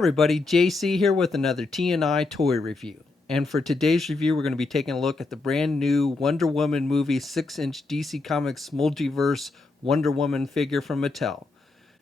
everybody, JC here with another TNI toy review. And for today's review, we're going to be taking a look at the brand new Wonder Woman movie 6-inch DC Comics Multiverse Wonder Woman figure from Mattel.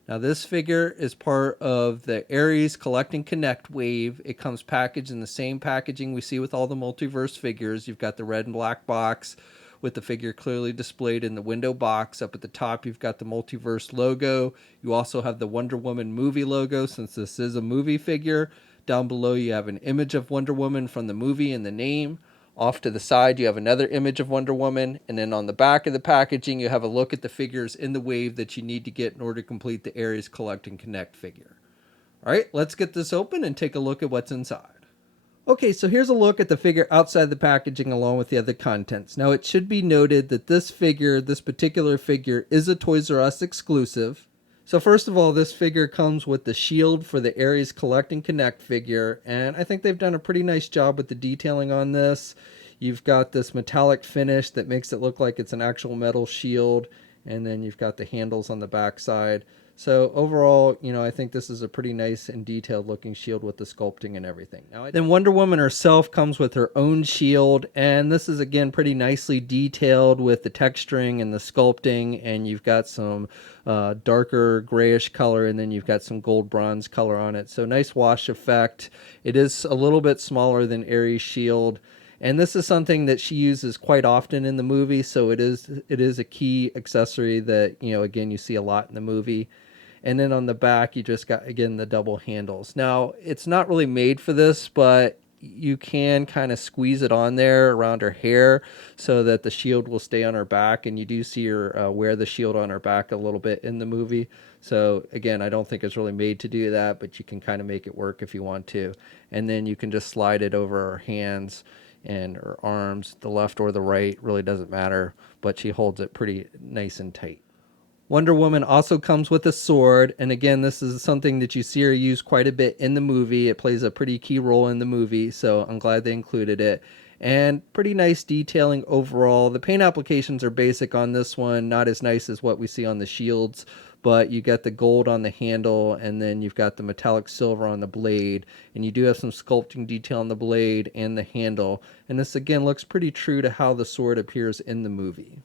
Now this figure is part of the Ares Collect and Connect wave. It comes packaged in the same packaging we see with all the multiverse figures. You've got the red and black box with the figure clearly displayed in the window box. Up at the top, you've got the multiverse logo. You also have the Wonder Woman movie logo, since this is a movie figure. Down below, you have an image of Wonder Woman from the movie and the name. Off to the side, you have another image of Wonder Woman. And then on the back of the packaging, you have a look at the figures in the wave that you need to get in order to complete the Ares Collect and Connect figure. All right, let's get this open and take a look at what's inside. Okay, so here's a look at the figure outside the packaging along with the other contents. Now, it should be noted that this particular figure, is a Toys R Us exclusive. So first of all, this figure comes with the shield for the Ares Collect and Connect figure, and I think they've done a pretty nice job with the detailing on this. You've got this metallic finish that makes it look like it's an actual metal shield, and then you've got the handles on the back side. So overall, I think this is a pretty nice and detailed looking shield with the sculpting and everything. Then Wonder Woman herself comes with her own shield, and this is again pretty nicely detailed with the texturing and the sculpting, and you've got some darker grayish color, and then you've got some gold bronze color on it. So nice wash effect. It is a little bit smaller than Ares' shield. And this is something that she uses quite often in the movie, so it is a key accessory that, again, you see a lot in the movie. And then on the back, you just got, again, the double handles. Now, it's not really made for this, but you can kind of squeeze it on there around her hair so that the shield will stay on her back. And you do see her wear the shield on her back a little bit in the movie. So, again, I don't think it's really made to do that, but you can kind of make it work if you want to. And then you can just slide it over her hands and her arms, the left or the right, really doesn't matter, but she holds it pretty nice and tight. Wonder Woman also comes with a sword, and again, this is something that you see her use quite a bit in the movie. It plays a pretty key role in the movie, so I'm glad they included it. And pretty nice detailing overall. The paint applications are basic on this one, not as nice as what we see on the shields, but you got the gold on the handle, and then you've got the metallic silver on the blade, and you do have some sculpting detail on the blade and the handle, and this again looks pretty true to how the sword appears in the movie.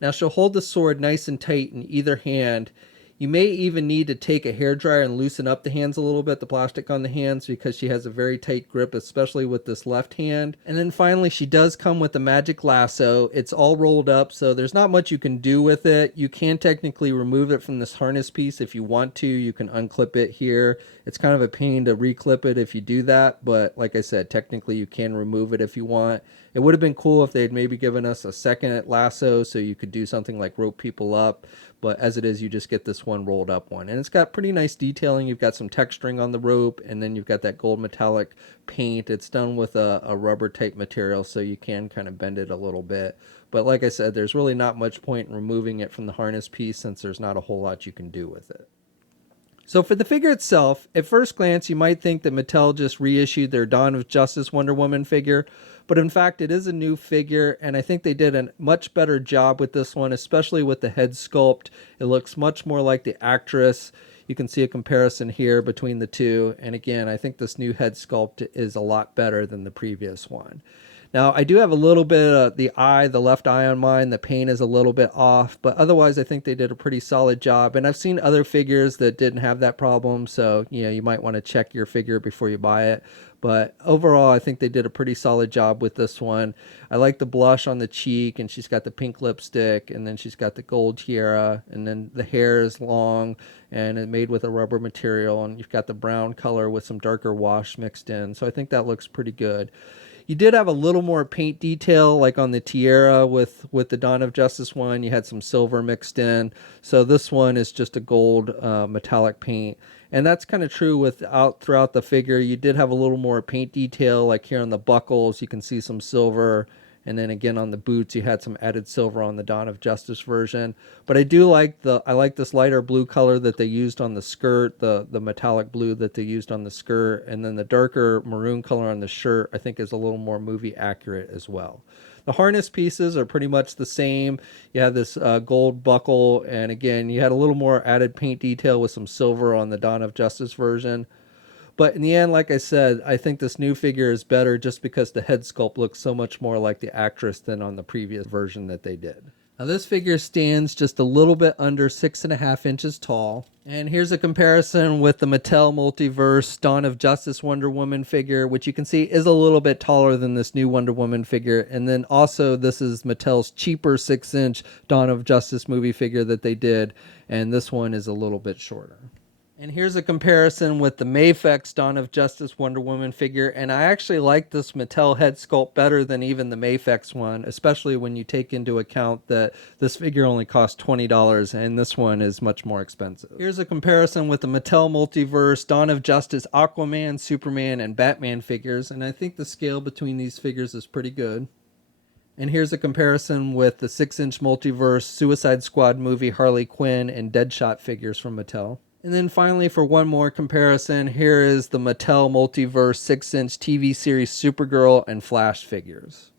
Now, she'll hold the sword nice and tight in either hand. You may even need to take a hairdryer and loosen up the hands a little bit, the plastic on the hands, because she has a very tight grip, especially with this left hand. And then finally, she does come with a magic lasso. It's all rolled up, so there's not much you can do with it. You can technically remove it from this harness piece if you want to. You can unclip it here. It's kind of a pain to reclip it if you do that, but like I said, technically you can remove it if you want. It would have been cool if they'd maybe given us a second lasso so you could do something like rope people up, but as it is, you just get this one rolled up one. And it's got pretty nice detailing. You've got some texturing on the rope, and then you've got that gold metallic paint. It's done with a rubber type material, so you can kind of bend it a little bit. But like I said, there's really not much point in removing it from the harness piece since there's not a whole lot you can do with it. So for the figure itself, at first glance, you might think that Mattel just reissued their Dawn of Justice Wonder Woman figure, but in fact, it is a new figure, and I think they did a much better job with this one, especially with the head sculpt. It looks much more like the actress. You can see a comparison here between the two, and again, I think this new head sculpt is a lot better than the previous one. Now, I do have a little bit of the left eye on mine. The paint is a little bit off, but otherwise I think they did a pretty solid job. And I've seen other figures that didn't have that problem, so you might want to check your figure before you buy it. But overall, I think they did a pretty solid job with this one. I like the blush on the cheek, and she's got the pink lipstick, and then she's got the gold tiara, and then the hair is long and it's made with a rubber material, and you've got the brown color with some darker wash mixed in. So I think that looks pretty good. You did have a little more paint detail, like on the tiara with the Dawn of Justice one. You had some silver mixed in. So this one is just a gold metallic paint. And that's kind of true throughout the figure. You did have a little more paint detail, like here on the buckles. You can see some silver. And then again on the boots, you had some added silver on the Dawn of Justice version. But I do like this lighter blue color that they used on the skirt, the metallic blue that they used on the skirt, and then the darker maroon color on the shirt I think is a little more movie accurate as well. The harness pieces are pretty much the same. You have this gold buckle, and again, you had a little more added paint detail with some silver on the Dawn of Justice version. But in the end, like I said, I think this new figure is better just because the head sculpt looks so much more like the actress than on the previous version that they did. Now this figure stands just a little bit under 6.5 inches tall. And here's a comparison with the Mattel Multiverse Dawn of Justice Wonder Woman figure, which you can see is a little bit taller than this new Wonder Woman figure. And then also this is Mattel's cheaper 6-inch Dawn of Justice movie figure that they did. And this one is a little bit shorter. And here's a comparison with the Mafex Dawn of Justice Wonder Woman figure. And I actually like this Mattel head sculpt better than even the Mafex one, especially when you take into account that this figure only cost $20 and this one is much more expensive. Here's a comparison with the Mattel Multiverse Dawn of Justice Aquaman, Superman, and Batman figures. And I think the scale between these figures is pretty good. And here's a comparison with the 6-inch Multiverse Suicide Squad movie Harley Quinn and Deadshot figures from Mattel. And then finally, for one more comparison, here is the Mattel Multiverse 6-inch TV series Supergirl and Flash figures.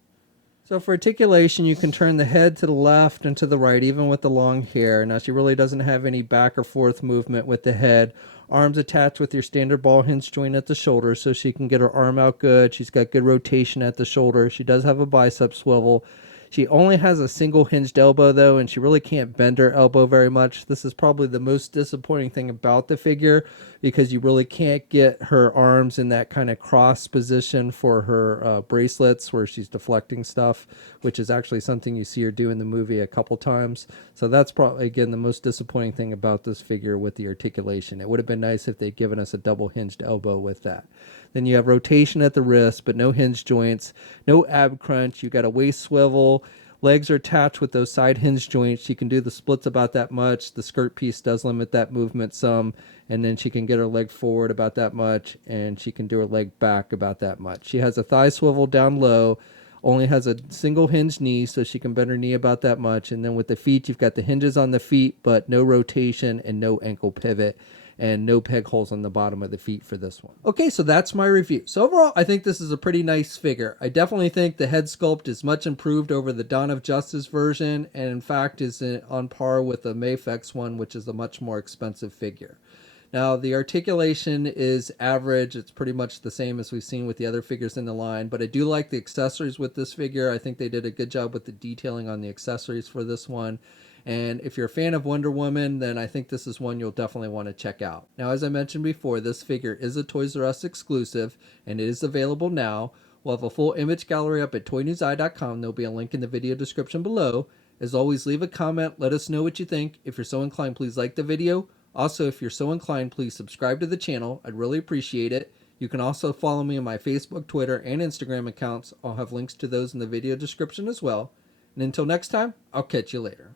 So for articulation, you can turn the head to the left and to the right, even with the long hair. Now, she really doesn't have any back or forth movement with the head. Arms attached with your standard ball hinge joint at the shoulder, so she can get her arm out good. She's got good rotation at the shoulder. She does have a bicep swivel. She only has a single hinged elbow though, and she really can't bend her elbow very much. This is probably the most disappointing thing about the figure because you really can't get her arms in that kind of cross position for her bracelets where she's deflecting stuff, which is actually something you see her do in the movie a couple times. So that's probably, again, the most disappointing thing about this figure with the articulation. It would have been nice if they'd given us a double hinged elbow with that. Then you have rotation at the wrist, but no hinge joints, no ab crunch. You got a waist swivel. Legs are attached with those side hinge joints. She can do the splits about that much. The skirt piece does limit that movement some. And then she can get her leg forward about that much. And she can do her leg back about that much. She has a thigh swivel down low. Only has a single hinge knee, so she can bend her knee about that much. And then with the feet, you've got the hinges on the feet, but no rotation and no ankle pivot. And no peg holes on the bottom of the feet for this one. Okay, so that's my review. So overall, I think this is a pretty nice figure. I definitely think the head sculpt is much improved over the Dawn of Justice version, and in fact is on par with the Mafex one, which is a much more expensive figure. Now, the articulation is average. It's pretty much the same as we've seen with the other figures in the line, but I do like the accessories with this figure. I think they did a good job with the detailing on the accessories for this one. And if you're a fan of Wonder Woman, then I think this is one you'll definitely want to check out. Now, as I mentioned before, this figure is a Toys R Us exclusive, and it is available now. We'll have a full image gallery up at toynewseye.com. There'll be a link in the video description below. As always, leave a comment. Let us know what you think. If you're so inclined, please like the video. Also, if you're so inclined, please subscribe to the channel. I'd really appreciate it. You can also follow me on my Facebook, Twitter, and Instagram accounts. I'll have links to those in the video description as well. And until next time, I'll catch you later.